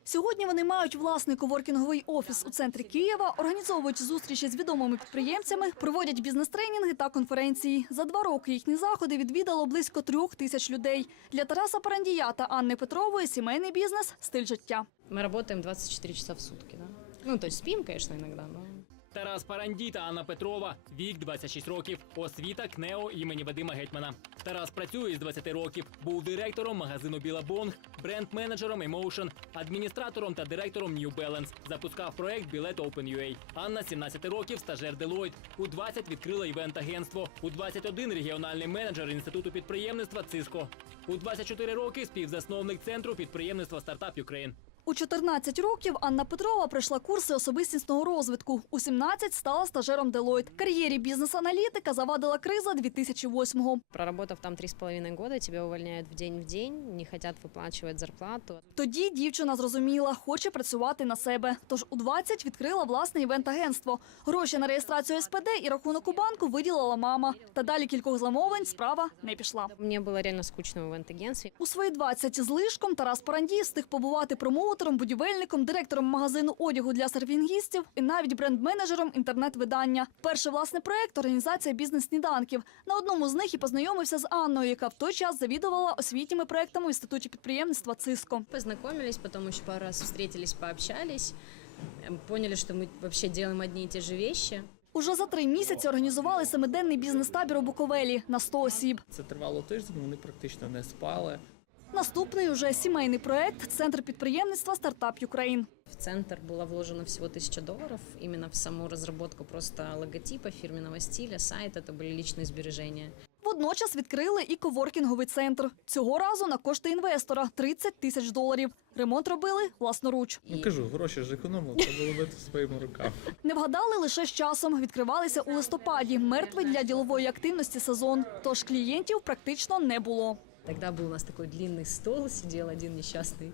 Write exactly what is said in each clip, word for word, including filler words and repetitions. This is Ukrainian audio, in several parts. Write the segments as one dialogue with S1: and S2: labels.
S1: Сьогодні вони мають власний коворкінговий офіс у центрі Києва, організовують зустрічі з відомими підприємцями, проводять бізнес-тренінги та конференції. За два роки їхні заходи відвідало близько трьох тисяч людей. Для Тараса Парандія та Анни Петрової сімейний бізнес – стиль життя.
S2: Ми працюємо двадцять чотири часа в сутки. Да? Ну, тобто спимо, звісно, іноді. Но...
S3: Тарас Парандій та Анна Петрова. Вік двадцять шість років. Освіта КНЕО імені Вадима Гетьмана. Тарас працює з двадцяти років. Був директором магазину Білабонг, бренд-менеджером Emotion, адміністратором та директором New Balance. Запускав проект Білет Open.ua. Анна сімнадцяти років, стажер Deloitte. У двадцять відкрила івент-агентство. У двадцять один регіональний менеджер Інституту підприємництва Cisco. У двадцять чотири роки співзасновник центру підприємництва Startup Ukraine.
S1: У чотирнадцять років Анна Петрова пройшла курси особистісного розвитку. У сімнадцять стала стажером Deloitte. Кар'єрі бізнес-аналітика завадила криза дві тисячі восьмого.
S2: Проработав там три з половиною роки, тебе увольняють в день в день, не хочуть виплачувати зарплату.
S1: Тоді дівчина зрозуміла, хоче працювати на себе. Тож у двадцять відкрила власне івент-агентство. Гроші на реєстрацію ес пе де і рахунок у банку виділила мама. Та далі кількох замовлень справа не пішла.
S2: Мені було реально скучно в івент-агентстві.
S1: У свої двадцять з лишком Тарас Парандій встиг побувати промоутером, будівельником, директором магазину одягу для серфінгістів і навіть бренд-менеджером інтернет-видання. Перший власний проєкт – організація бізнес-сніданків. На одному з них і познайомився з Анною, яка в той час завідувала освітніми проєктами в Інституті підприємництва Cisco.
S2: Познайомились, потім ще пару разів зустрілись, пообщались, поняли, що ми взагалі робимо одні і ті ж речі.
S1: Уже за три місяці організували семиденний бізнес-табір у Буковелі на сто осіб.
S4: Це тривало тиждень, вони практично не спали.
S1: Наступний уже сімейний проєкт – Центр підприємництва Startup Ukraine.
S2: В центр було вложено всього тисяча доларів, іменно в саму розробку просто логотипа, фірменного стилю, сайта, це були лічні збереження.
S1: Водночас відкрили і коворкінговий центр. Цього разу на кошти інвестора – тридцять тисяч доларів. Ремонт робили власноруч.
S4: Ну, кажу, гроші ж економили, це було робити своїми руками.
S1: Не вгадали лише з часом. Відкривалися у листопаді. Мертвий для ділової активності сезон. Тож клієнтів практично не було.
S2: Тогда был у нас такой длинный стол, сидел один несчастный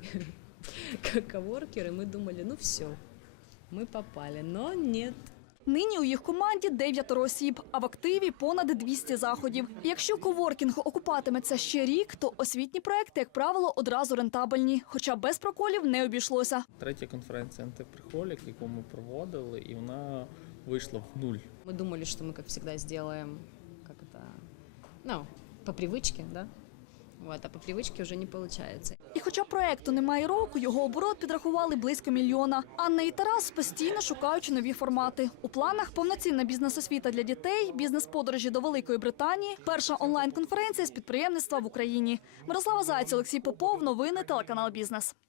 S2: коворкер, и мы думали, ну все, мы попали, но нет.
S1: Нині у їх команді дев'ятеро осіб, а в активі понад двісті заходів. І якщо коворкінг окупатиметься ще рік, то освітні проекти, як правило, одразу рентабельні. Хоча без проколів не обійшлося.
S4: Третя конференція «Антиприхолік», яку ми проводили, і вона вийшла в нуль.
S2: Мы думали, что мы, как всегда, сделаем, как это, ну, по привычке, да? Вот, а по привычке вже не виходить.
S1: І хоча проекту немає року, його оборот підрахували близько мільйона. Анна і Тарас постійно шукають нові формати. У планах повноцінна бізнес-освіта для дітей, бізнес-подорожі до Великої Британії, перша онлайн-конференція з підприємництва в Україні. Мирослава Зайць, Олексій Попов, новини, телеканал «Бізнес».